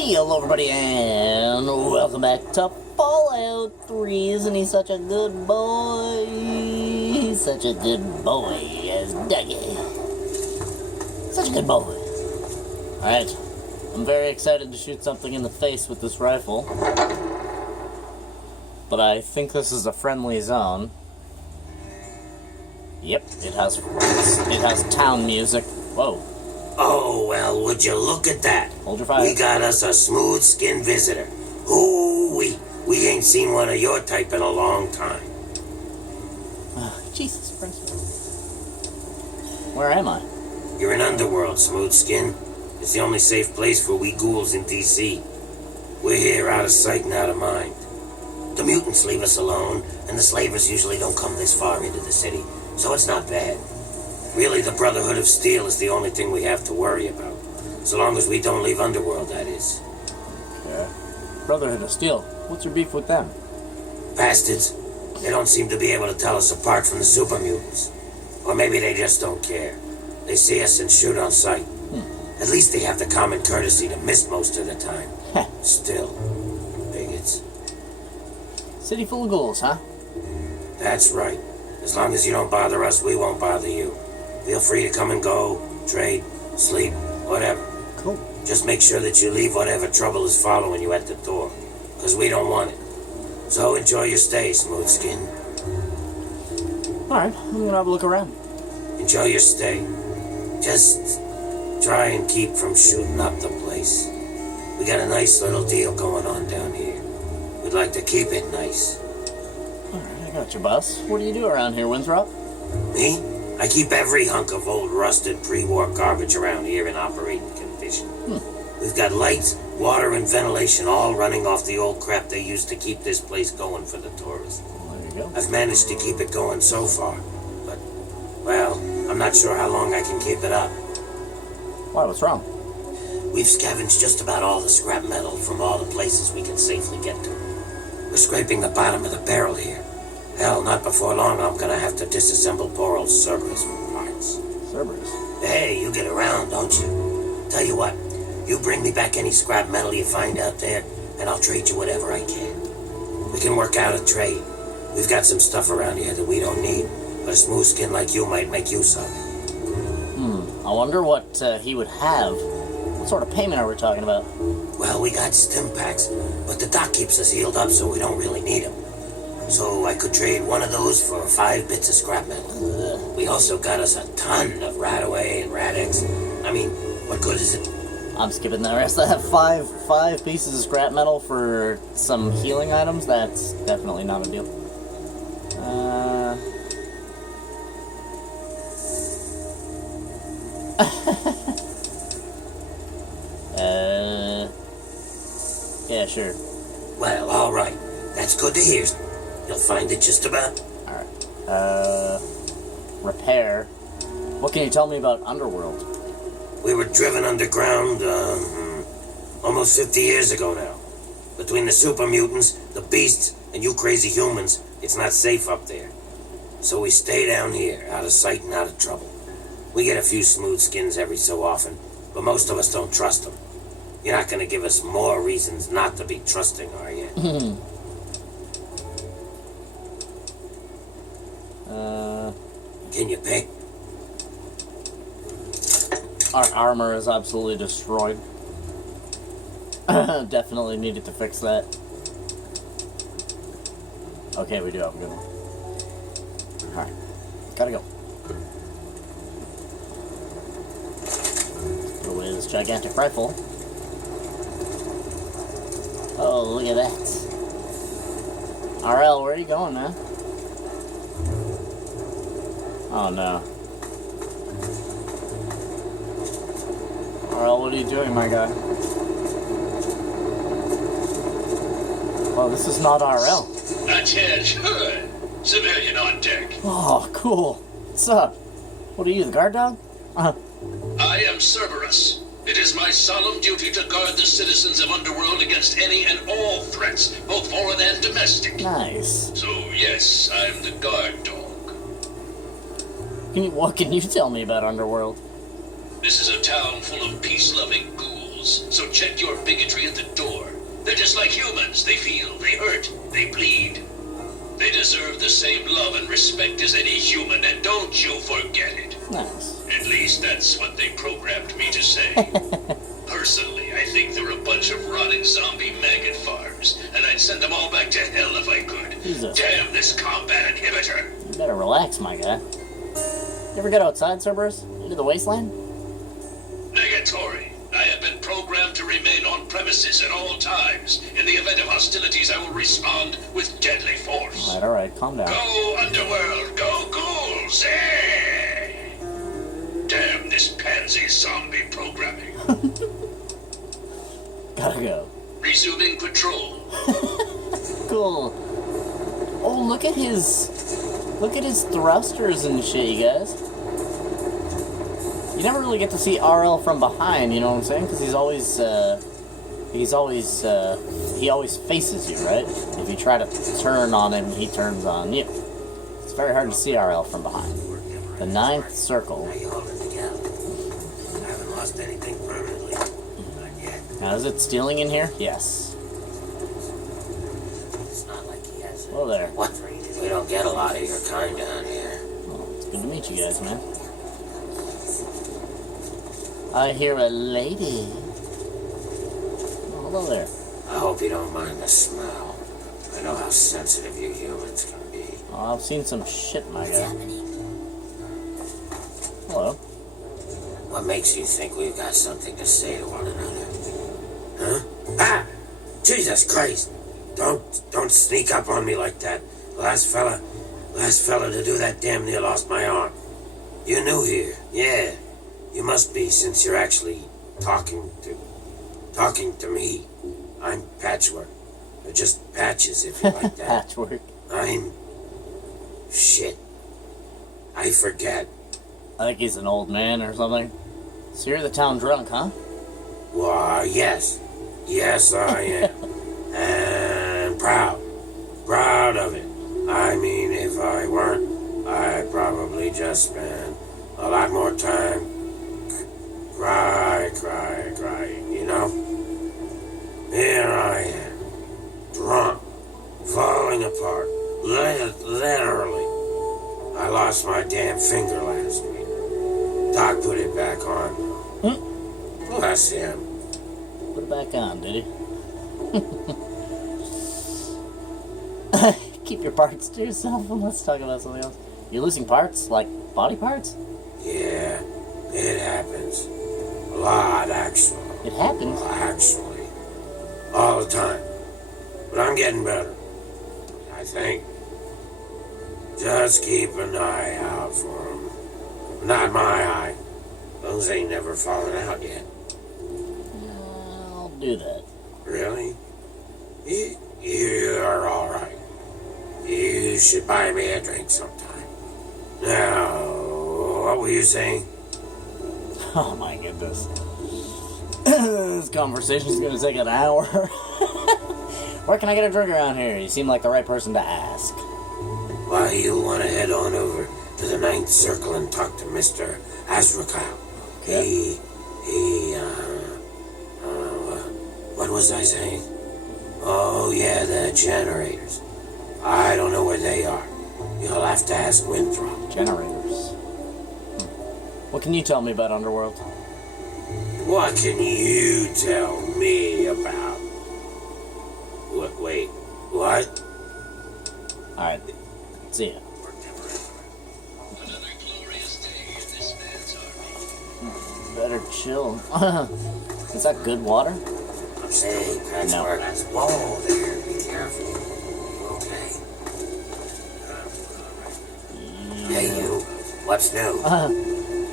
Hello everybody and welcome back to Fallout 3. Isn't he such a good boy? He's such a good boy as Dougie. Such a good boy. Alright, I'm very excited to shoot something in the face with this rifle. But I think this is a friendly zone. Yep, it has town music. Whoa. Oh, well, would you look at that? Hold your fire. We got us a smooth-skinned visitor. Ooh-wee. We ain't seen one of your type in a long time. Jesus Christ. Where am I? You're in Underworld, Smooth-Skin. It's the only safe place for we ghouls in D.C. We're here out of sight and out of mind. The mutants leave us alone, and the slavers usually don't come this far into the city, so it's not bad. Really, the Brotherhood of Steel is the only thing we have to worry about. So long as we don't leave Underworld, that is. Yeah. Brotherhood of Steel. What's your beef with them? Bastards. They don't seem to be able to tell us apart from the super mutants. Or maybe they just don't care. They see us and shoot on sight. At least they have the common courtesy to miss most of the time. Still, bigots. City full of ghouls, huh? That's right. As long as you don't bother us, we won't bother you. Feel free to come and go, trade, sleep, whatever. Cool. Just make sure that you leave whatever trouble is following you at the door, because we don't want it. So enjoy your stay, Smooth-Skin. Alright, I'm gonna have a look around. Enjoy your stay. Just try and keep from shooting up the place. We got a nice little deal going on down here. We'd like to keep it nice. Alright, I got you, boss. What do you do around here, Winthrop? Me? I keep every hunk of old rusted pre-war garbage around here in operating condition. We've got light, water, and ventilation all running off the old crap they used to keep this place going for the tourists. Well, there you go. I've managed to keep it going so far, but, well, I'm not sure how long I can keep it up. Why, what's wrong? We've scavenged just about all the scrap metal from all the places we can safely get to. We're scraping the bottom of the barrel here. Hell, not before long I'm gonna have to disassemble poor old Cerberus from parts. Cerberus? Hey, you get around, don't you? Tell you what, you bring me back any scrap metal you find out there, and I'll trade you whatever I can. We can work out a trade. We've got some stuff around here that we don't need, but a smooth skin like you might make use of. I wonder what he would have. What sort of payment are we talking about? Well, we got stim packs, but the dock keeps us healed up so we don't really need them. So I could trade one of those for 5 bits of scrap metal. We also got us a ton of Radaway and Radex. I mean, what good is it? I'm skipping the rest of that. Five pieces of scrap metal for some healing items? That's definitely not a deal. Yeah, sure. Well, all right. That's good to hear. You'll find it just about. Alright. Repair. What can you tell me about Underworld? We were driven underground, almost 50 years ago now. Between the super mutants, the beasts, and you crazy humans, it's not safe up there. So we stay down here, out of sight and out of trouble. We get a few smooth skins every so often, but most of us don't trust them. You're not gonna give us more reasons not to be trusting, are you? Can you pick? Our armor is absolutely destroyed. Definitely needed to fix that. Okay, we do have a good one. Alright, gotta go. Put away this gigantic rifle. Oh, look at that. RL, where are you going, man? Oh no. RL, what are you doing, my guy? Well, this is not RL. Attention! Civilian on deck. Oh, cool. What's up? What are you, the guard dog? I am Cerberus. It is my solemn duty to guard the citizens of Underworld against any and all threats, both foreign and domestic. Nice. So, yes, I'm the guard dog. What can you tell me about Underworld? This is a town full of peace-loving ghouls rules, so check your bigotry at the door. They're just like humans. They feel, they hurt, they bleed. They deserve the same love and respect as any human, and don't you forget it. Nice. At least that's what they programmed me to say. Personally, I think they're a bunch of rotting zombie maggot farms, and I'd send them all back to hell if I could. Jesus. Damn this combat inhibitor! You better relax, my guy. You ever get outside, Cerberus? Into the wasteland? Negatory. I have been programmed to remain on premises at all times. In the event of hostilities, I will respond with deadly force. Alright, calm down. Go, Underworld! Go, ghouls! Eh! Damn this pansy zombie programming. Gotta go. Resuming patrol. Cool. Oh, look at his thrusters and shit, you guys. You never really get to see RL from behind, you know what I'm saying? Because he always faces you, right? If you try to turn on him, he turns on you. It's very hard to see RL from behind. The ninth circle. How you holding together? I haven't lost anything permanently. Not yet. Now, is it stealing in here? Yes. It's not like he has. Hello there. What? We don't get a lot of your kind down here. Well, it's good to meet you guys, man. I hear a lady. Oh, hello there. I hope you don't mind the smell. I know how sensitive you humans can be. Oh, I've seen some shit, my guy. Hello. What makes you think we've got something to say to one another? Huh? Ah! Jesus Christ! Don't sneak up on me like that. Last fella to do that damn near lost my arm. You're new here. Yeah. You must be, since you're actually talking to me. I'm Patchwork. Or just Patches, if you like that. Patchwork. Shit. I forget. I think he's an old man or something. So you're the town drunk, huh? Why, yes. Yes, I am. And proud. Proud of it. I mean, if I weren't, I'd probably just spend a lot more time crying, you know? Here I am. Drunk. Falling apart. Literally. I lost my damn finger last week. Doc put it back on. Bless him. Put it back on, did he? Keep your parts to yourself and let's talk about something else. You're losing parts? Like body parts? Yeah, it happens. A lot, actually. It happens? Actually. All the time. But I'm getting better. I think. Just keep an eye out for them. Not my eye. Those ain't never fallen out yet. I'll do that. Really? You're alright. You should buy me a drink sometime. Now, what were you saying? Oh my goodness. This conversation's gonna take an hour. Where can I get a drink around here? You seem like the right person to ask. Why, you want to head on over to the ninth circle and talk to Mr. Azrakal. Okay. What was I saying? Oh, yeah, the generators. I don't know where they are. You'll have to ask Winthrop. Generators. What can you tell me about Underworld? What can you tell me about? Wait, what? Alright, see ya. Another glorious day in this man's army. Better chill. Is that good water? I'm saying, Patchwork. Whoa there, be careful. Okay. Hey, you. What's new?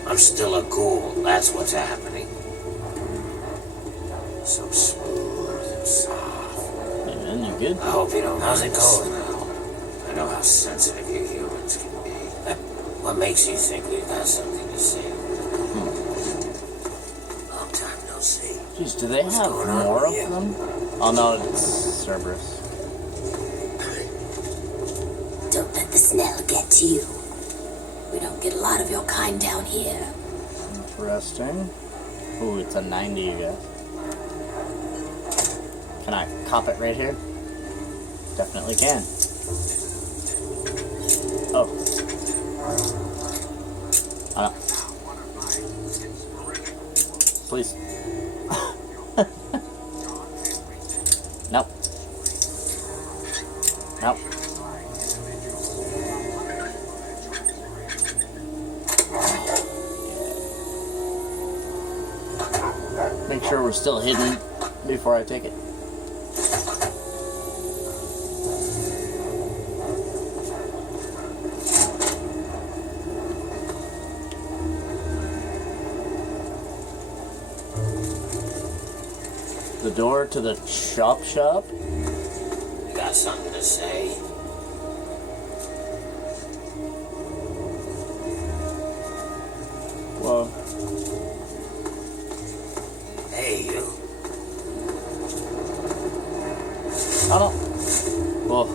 I'm still a ghoul. That's what's happening. So smooth and soft. Hey man, you good? I hope you don't mind the smell. I know how sensitive you humans can be. What makes you think we've got something to say? Long time no see. Jeez, do they What's have going on more with of you? them? Oh no, it's Cerberus. Don't let the smell get to you. We don't get a lot of your kind down here. Interesting. Ooh, it's a 90, you guys. Can I cop it right here? Definitely can. Oh. Please. Nope. Nope. Make sure we're still hidden before I take it. The door to the shop? You got something to say? Whoa. Hey, you. I don't. Whoa.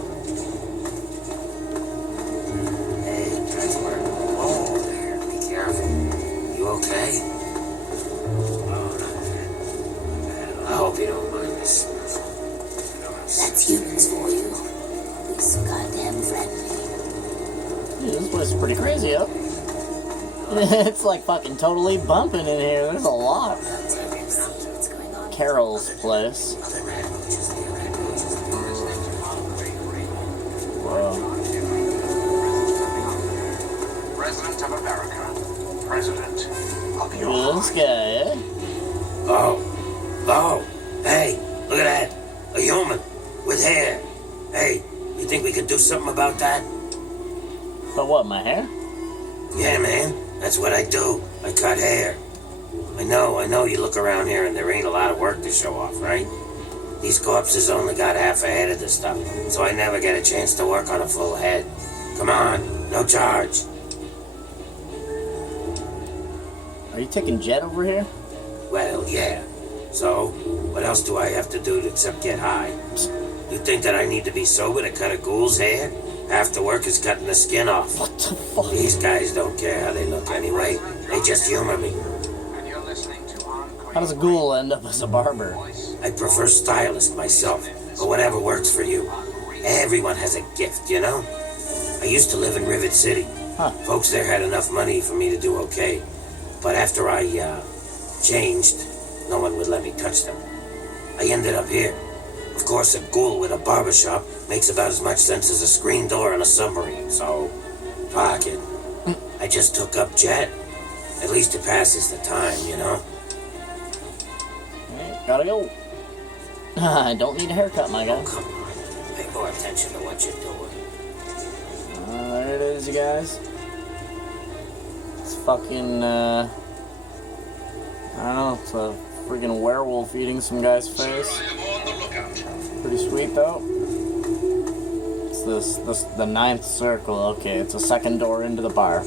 Hey, Trevor. Oh, there. Be careful. You okay? Oh, no. I hope you don't mind this. That's humans for you. He's so goddamn friendly. Dude, this place is pretty crazy, huh? It's like fucking totally bumping in here. There's a lot. What's going on? Carol's place. Whoa. President of America. President of Look at this guy, eh? Oh. Oh. Hey, look at that. A human with hair. Hey, you think we could do something about that? So what, my hair? Yeah, man. That's what I do. I cut hair. I know you look around here and there ain't a lot of work to show off, right? These corpses only got half a head of this stuff, so I never get a chance to work on a full head. Come on, no charge. Are you taking Jet over here? Well, yeah. So, what else do I have to do except get high? You think that I need to be sober to cut a ghoul's hair? Half the work is cutting the skin off. What the fuck? These guys don't care how they look anyway. They just humor me. And you're listening to How does a ghoul end up as a barber? I prefer stylist myself, but whatever works for you. Everyone has a gift, you know? I used to live in Rivet City. Huh. Folks there had enough money for me to do okay. But after I, changed, no one would let me touch them. I ended up here. Of course, a ghoul with a barbershop makes about as much sense as a screen door on a submarine, so... fuck it. I just took up Jet. At least it passes the time, you know? Alright, gotta go. I don't need a haircut, my guy. Come on. Pay more attention to what you're doing. There it is, you guys. It's fucking, I don't know, it's a freaking werewolf eating some guy's Sir, face. I am on the lookout. Pretty sweet, though. It's the ninth circle. Okay, it's a second door into the bar.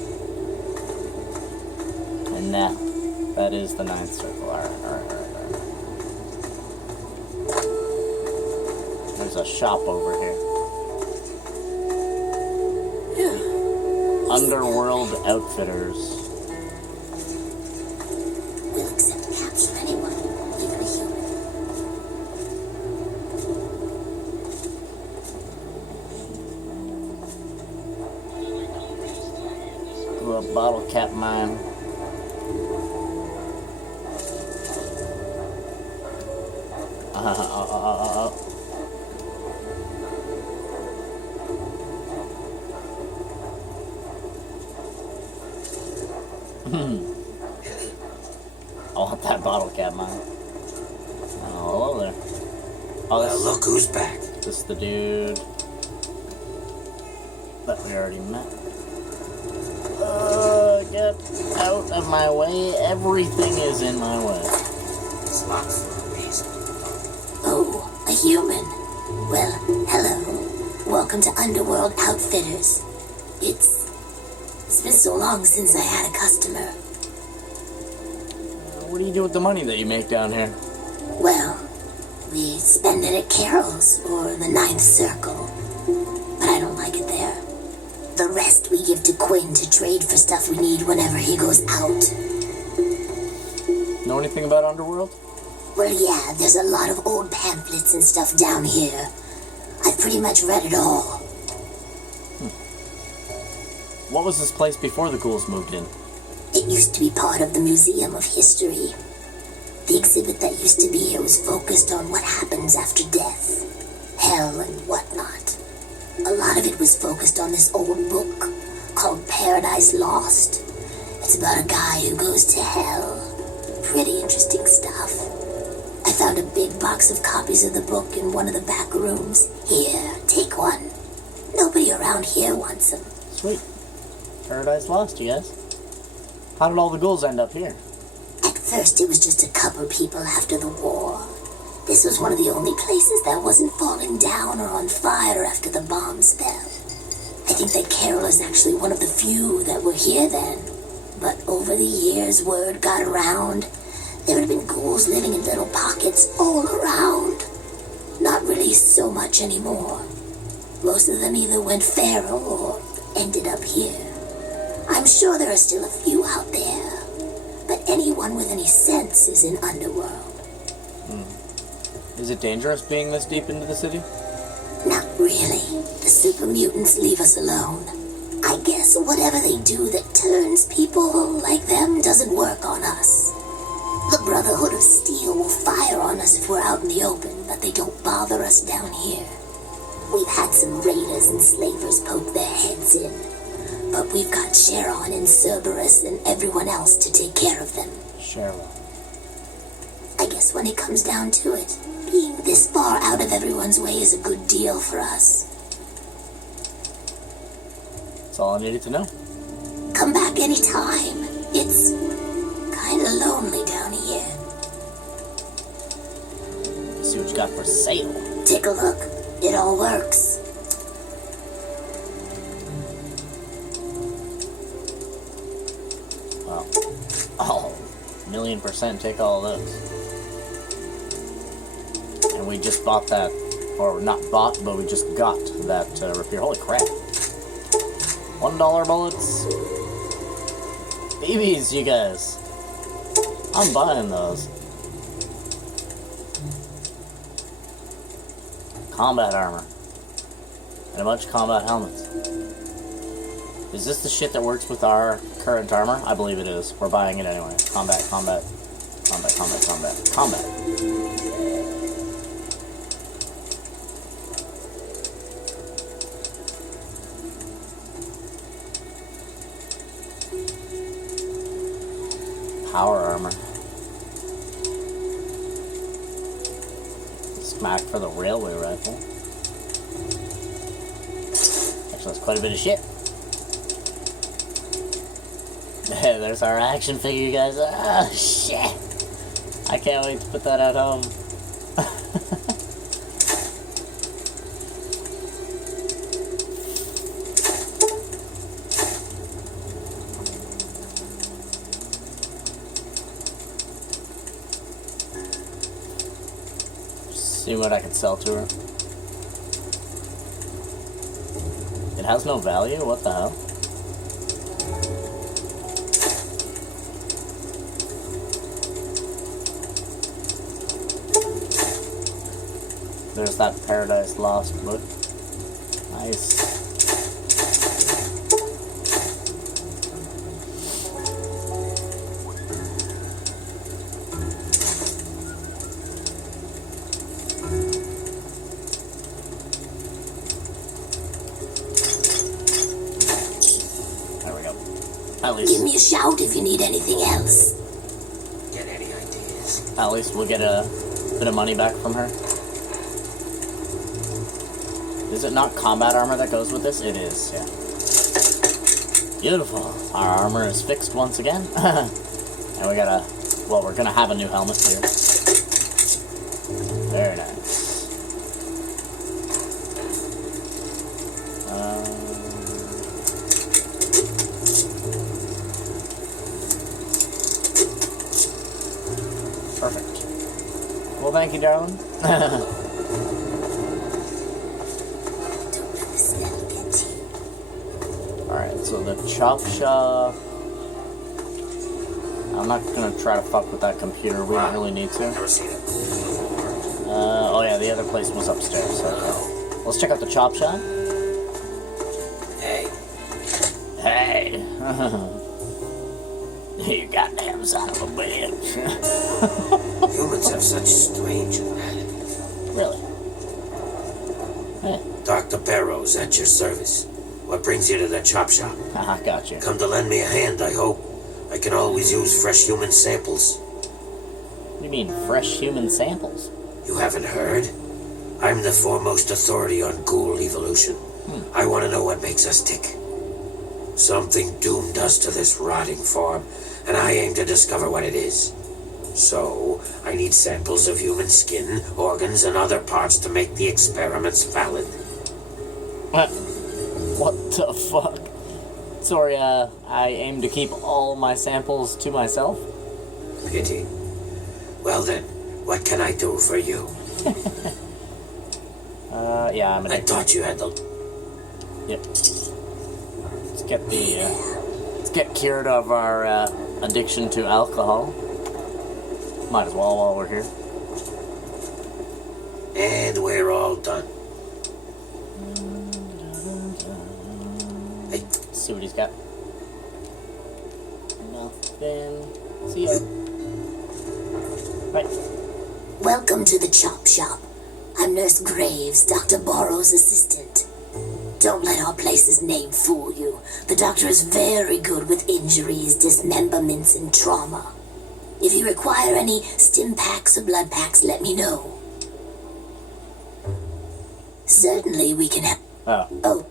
And that is the ninth circle. Alright. There's a shop over here. Underworld Outfitters. We'll accept caps from anyone, even a human. Do a bottle cap mine. I want that bottle cap mine. Oh, hello there. Oh, Well, look who's back. this is the dude that we already met. Get out of my way. Everything is in my way. It's locked for a reason. Oh, a human. Well, hello. Welcome to Underworld Outfitters. It's been so long since I had a customer. What do you do with the money that you make down here? Well, we spend it at Carol's or the Ninth Circle. But I don't like it there. The rest we give to Quinn to trade for stuff we need whenever he goes out. Know anything about Underworld? Well, yeah, there's a lot of old pamphlets and stuff down here. I've pretty much read it all. What was this place before the ghouls moved in? It used to be part of the Museum of History. The exhibit that used to be here was focused on what happens after death, hell and whatnot. A lot of it was focused on this old book called Paradise Lost. It's about a guy who goes to hell. Pretty interesting stuff. I found a big box of copies of the book in one of the back rooms. Here, take one. Nobody around here wants them. Sweet. Paradise Lost, you guys. How did all the ghouls end up here? At first, it was just a couple people after the war. This was one of the only places that wasn't falling down or on fire after the bombs fell. I think that Carol is actually one of the few that were here then. But over the years, word got around. There had been ghouls living in little pockets all around. Not really so much anymore. Most of them either went feral or ended up here. I'm sure there are still a few out there, but anyone with any sense is in Underworld. Is it dangerous being this deep into the city? Not really. The super mutants leave us alone. I guess whatever they do that turns people like them doesn't work on us. The Brotherhood of Steel will fire on us if we're out in the open, but they don't bother us down here. We've had some raiders and slavers poke their heads in, but we've got Sharon and Cerberus and everyone else to take care of them. Cheryl. I guess when it comes down to it, being this far out of everyone's way is a good deal for us. That's all I needed to know. Come back anytime. It's kinda lonely down here. See what you got for sale. Take a look. It all works. Wow. Oh, 1,000,000% take all of those. And we just bought that, or not bought, but we just got that repair. Holy crap. $1 bullets. BBs, you guys. I'm buying those. Combat armor. And a bunch of combat helmets. Is this the shit that works with our current armor? I believe it is. We're buying it anyway. Combat, combat, combat, combat, combat, combat. Power armor. Smack for the railway rifle. Actually, that's quite a bit of shit. There's our action figure, guys. Oh, shit. I can't wait to put that at home. See what I can sell to her. It has no value? What the hell? There's that Paradise Lost book. Nice. There we go. At least. Give me a shout if you need anything else. Get any ideas? At least we'll get a bit of money back from her. Is it not combat armor that goes with this? It is, yeah. Beautiful. Our armor is fixed once again. And we got well, we're gonna have a new helmet here. Very nice. Perfect. Well, thank you, darling. Alright, so the chop shop. I'm not gonna try to fuck with that computer. We don't really need to. Never seen it. Oh yeah, the other place was upstairs. So let's check out the chop shop. Hey, Hey. You goddamn son of a bitch. humans have such strange anatomies. Really? Hey. Dr. Barrows at your service. What brings you to the chop shop? Haha, gotcha. Come to lend me a hand, I hope. I can always use fresh human samples. What do you mean, fresh human samples? You haven't heard? I'm the foremost authority on ghoul evolution. I want to know what makes us tick. Something doomed us to this rotting form, and I aim to discover what it is. So, I need samples of human skin, organs, and other parts to make the experiments valid. What the fuck? Sorry, I aim to keep all my samples to myself. Pity. Well then, what can I do for you? Yeah, I'm I gonna... thought you had the... Yep. Let's get cured of our, addiction to alcohol. Might as well while we're here. And we're all done. Hey, Let's see what he's got. Nothing. See ya. Right. Welcome to the chop shop. I'm Nurse Graves, Dr. Borrow's assistant. Don't let our place's name fool you. The doctor is very good with injuries, dismemberments, and trauma. If you require any stim packs or blood packs, let me know. Certainly we can help. Oh,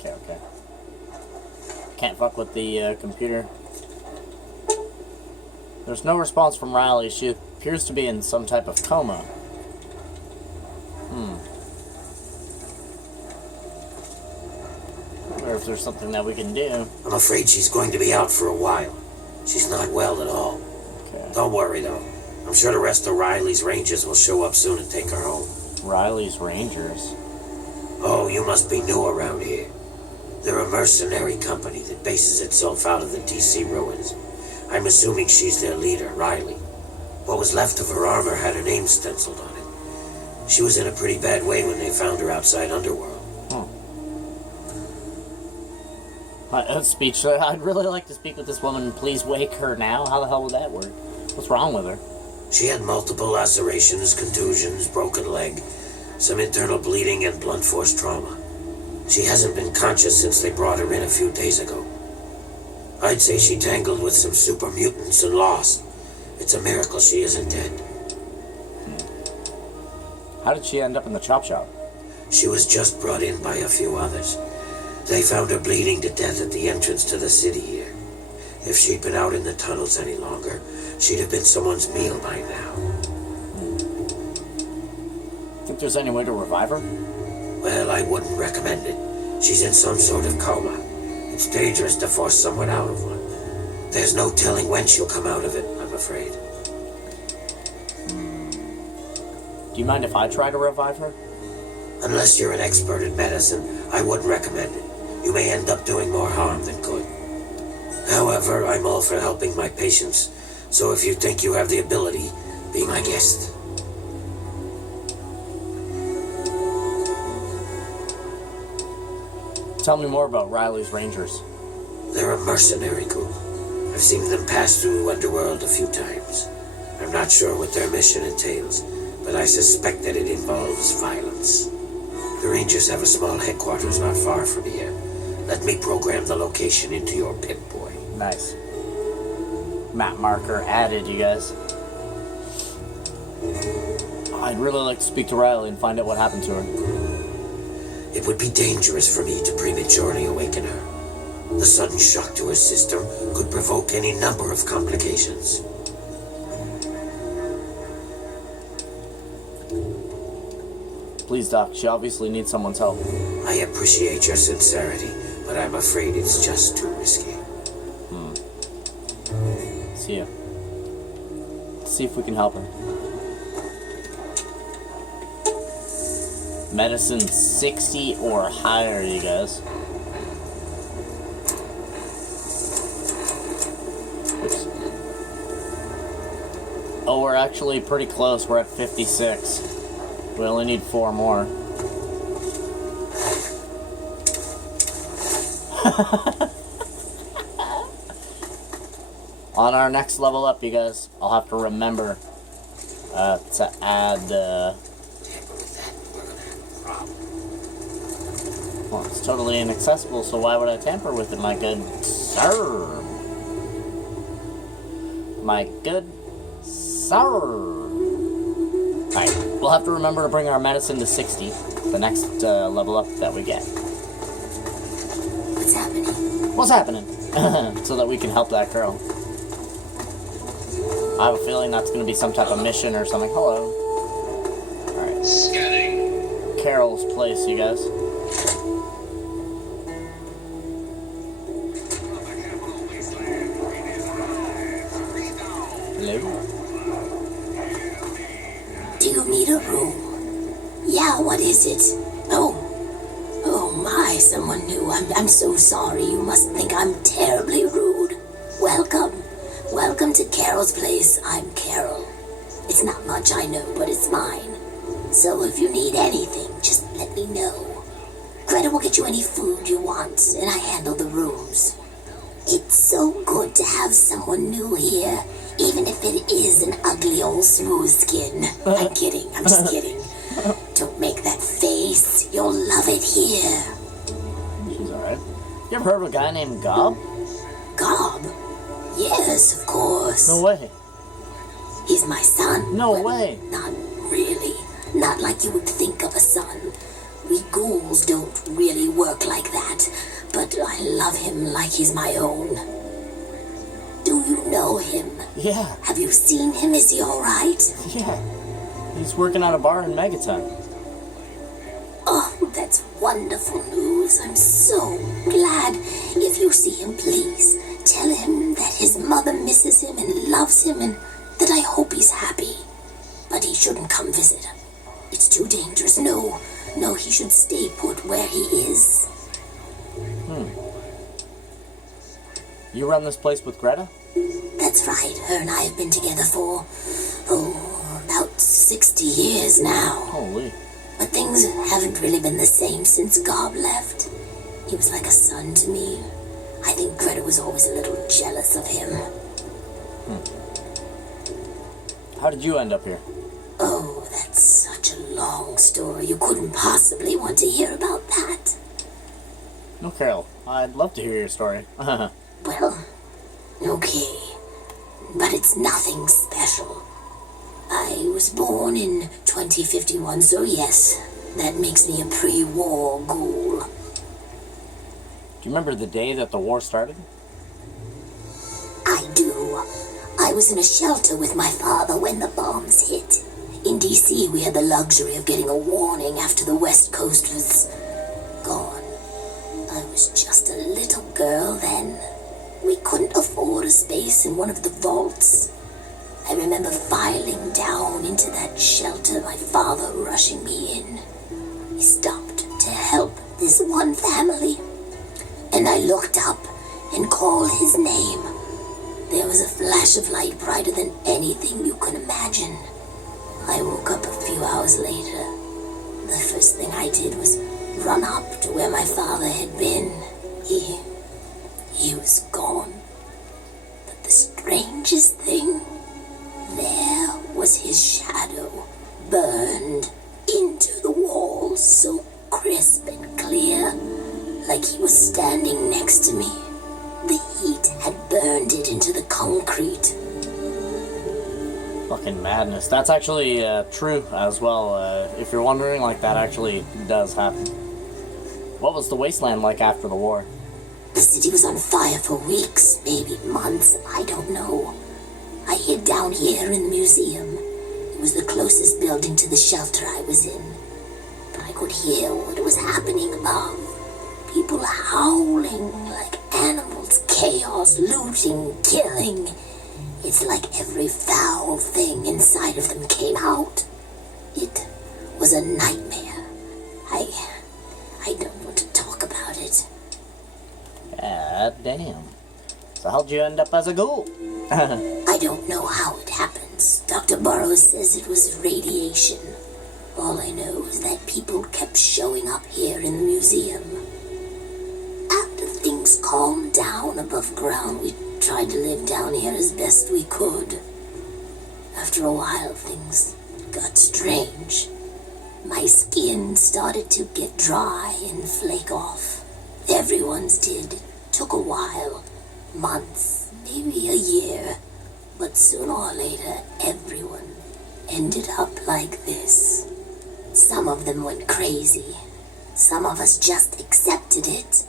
Okay. Can't fuck with the computer. There's no response from Riley. She appears to be in some type of coma. I wonder if there's something that we can do. I'm afraid she's going to be out for a while. She's not well at all. Okay. Don't worry, though. I'm sure the rest of Riley's Rangers will show up soon and take her home. Riley's Rangers. Oh, you must be new around here. They're a mercenary company that bases itself out of the DC ruins. I'm assuming she's their leader, Riley. What was left of her armor had her name stenciled on it. She was in a pretty bad way when they found her outside Underworld. Speechless. I'd really like to speak with this woman. Please wake her now. How the hell would that work? What's wrong with her? She had multiple lacerations, contusions, broken leg, some internal bleeding, and blunt force trauma. She hasn't been conscious since they brought her in a few days ago. I'd say she tangled with some super mutants and lost. It's a miracle she isn't dead. How did she end up in the chop shop? She was just brought in by a few others. They found her bleeding to death at the entrance to the city here. If she'd been out in the tunnels any longer, she'd have been someone's meal by now. Think there's any way to revive her? Well, I wouldn't recommend it. She's in some sort of coma. It's dangerous to force someone out of one. There's no telling when she'll come out of it, I'm afraid. Do you mind if I try to revive her? Unless you're an expert in medicine, I wouldn't recommend it. You may end up doing more harm than good. However, I'm all for helping my patients, so if you think you have the ability, be my guest. Tell me more about Riley's Rangers. They're a mercenary group. I've seen them pass through Underworld a few times. I'm not sure what their mission entails, but I suspect that it involves violence. The Rangers have a small headquarters not far from here. Let me program the location into your Pip-Boy. Nice. Map marker added, you guys. I'd really like to speak to Riley and find out what happened to her. It would be dangerous for me to prematurely awaken her. The sudden shock to her system could provoke any number of complications. Please, Doc. She obviously needs someone's help. I appreciate your sincerity, but I'm afraid it's just too risky. See ya. See if we can help her. Medicine 60 or higher, you guys. Oops. Oh, we're actually pretty close. We're at 56. We only need 4 more. On our next level up, you guys, I'll have to remember to add... Well, it's totally inaccessible, so why would I tamper with it, my good sir? My good sir. Alright, we'll have to remember to bring our medicine to 60, the next level up that we get. What's happening? What's happening? So that we can help that girl. I have a feeling that's going to be some type of mission or something. Hello. Alright. Scanning. Carol's place, you guys. Hello? Do you need a room? Yeah, what is it? Oh my, someone new. I'm so sorry. You must think I'm terribly rude. Welcome to Carol's place. I'm Carol. It's not much, I know, but it's mine. So if you need anything, just let me know. Greta will get you any food you want, and I handle the rooms. It's so good to have someone new here, even if it is an ugly old smooth skin. I'm kidding, I'm just kidding. Don't make that face. You'll love it here. She's alright. You ever heard of a guy named Gob? Gob? Yes, of course. No way. He's my son. No Well, way. Not really. Not like you would think of a son. We ghouls don't really work like that. But I love him like he's my own. Do you know him? Yeah, Have you seen him? Is he alright? yeah. He's working at a bar in Megaton. Oh, that's wonderful news. I'm so glad. If you see him, please tell him that his mother misses him and loves him and that I hope he's happy. But he shouldn't come visit. It's too dangerous. No, he should stay put where he is. You run this place with Greta? That's right. Her and I have been together for, about 60 years now. Holy. But things haven't really been the same since Gob left. He was like a son to me. I think Greta was always a little jealous of him. How did you end up here? Oh, that's such a long story. You couldn't possibly want to hear about that. No, Carol. I'd love to hear your story. Well, okay. But it's nothing special. I was born in 2051, so yes, that makes me a pre-war ghoul. Do you remember the day that the war started? I do. I was in a shelter with my father when the bombs hit. In D.C., we had the luxury of getting a warning after the West Coast was gone. I was just a little girl then. We couldn't afford a space in one of the vaults. I remember filing down into that shelter, my father rushing me in. He stopped to help this one family. And I looked up and called his name. There was a flash of light brighter than anything you could imagine. I woke up a few hours later. The first thing I did was run up to where my father had been. He was gone. But the strangest thing, there was his shadow, burned into the wall, so crisp and clear, like he was standing next to me. The heat had burned it into the concrete. Fucking madness. That's actually true as well. If you're wondering, like, that actually does happen. What was the wasteland like after the war? The city was on fire for weeks, maybe months, I don't know. I hid down here in the museum. It was the closest building to the shelter I was in. But I could hear what was happening above. People howling like animals, chaos, looting, killing. It's like every foul thing inside of them came out. It was a nightmare. I don't want to talk about it. God damn. So how'd you end up as a ghoul? I don't know how it happened. Stuck Dr. Burroughs says it was radiation. All I know is that people kept showing up here in the museum. After things calmed down above ground, we tried to live down here as best we could. After a while, things got strange. My skin started to get dry and flake off. Everyone's did. It took a while. Months, maybe a year. But sooner or later, everyone ended up like this. Some of them went crazy. Some of us just accepted it.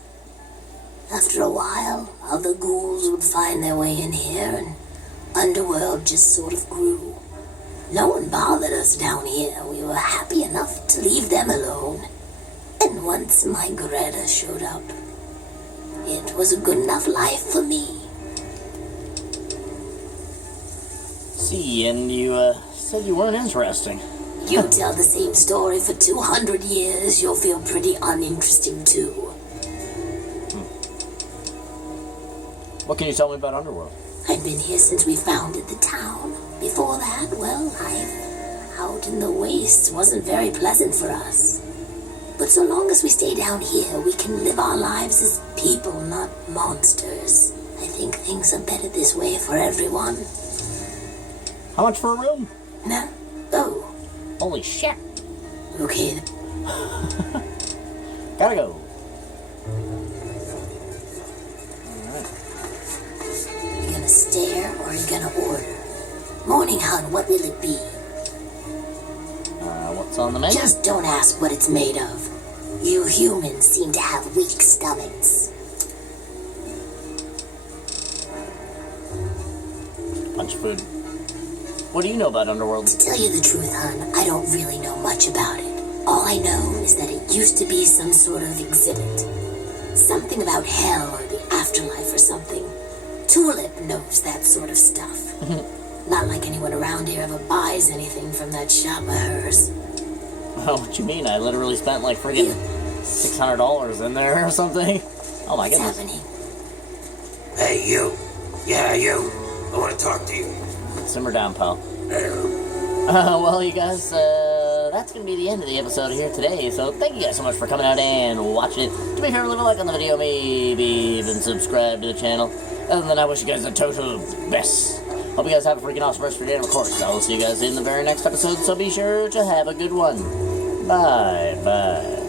After a while, other ghouls would find their way in here, and Underworld just sort of grew. No one bothered us down here. We were happy enough to leave them alone. And once my Greta showed up, it was a good enough life for me. See, and you said you weren't interesting. You tell the same story for 200 years, you'll feel pretty uninteresting too. What can you tell me about Underworld? I've been here since we founded the town. Before that, well, life out in the wastes wasn't very pleasant for us. But so long as we stay down here, we can live our lives as people, not monsters. I think things are better this way for everyone. How much for a room? No? Oh. Holy shit. Okay. Gotta go. Alright. You gonna stare or you gonna order? Morning, hon, what will it be? What's on the menu? Just don't ask what it's made of. You humans seem to have weak stomachs. Bunch of food. What do you know about Underworld? To tell you the truth, hon, I don't really know much about it. All I know is that it used to be some sort of exhibit. Something about hell or the afterlife or something. Tulip knows that sort of stuff. Not like anyone around here ever buys anything from that shop of hers. Oh, what you mean? I literally spent like friggin' $600 in there or something. Oh my What's goodness. happening? Hey, you. Yeah, you. I want to talk to you. Simmer down, pal. Hello. Well, you guys, that's gonna be the end of the episode here today. So thank you guys so much for coming out and watching it. Do me a favor, leave a like on the video, maybe even subscribe to the channel. Other than that, I wish you guys the total best. Hope you guys have a freaking awesome rest of your day, and of course, I will see you guys in the very next episode, so be sure to have a good one. Bye-bye.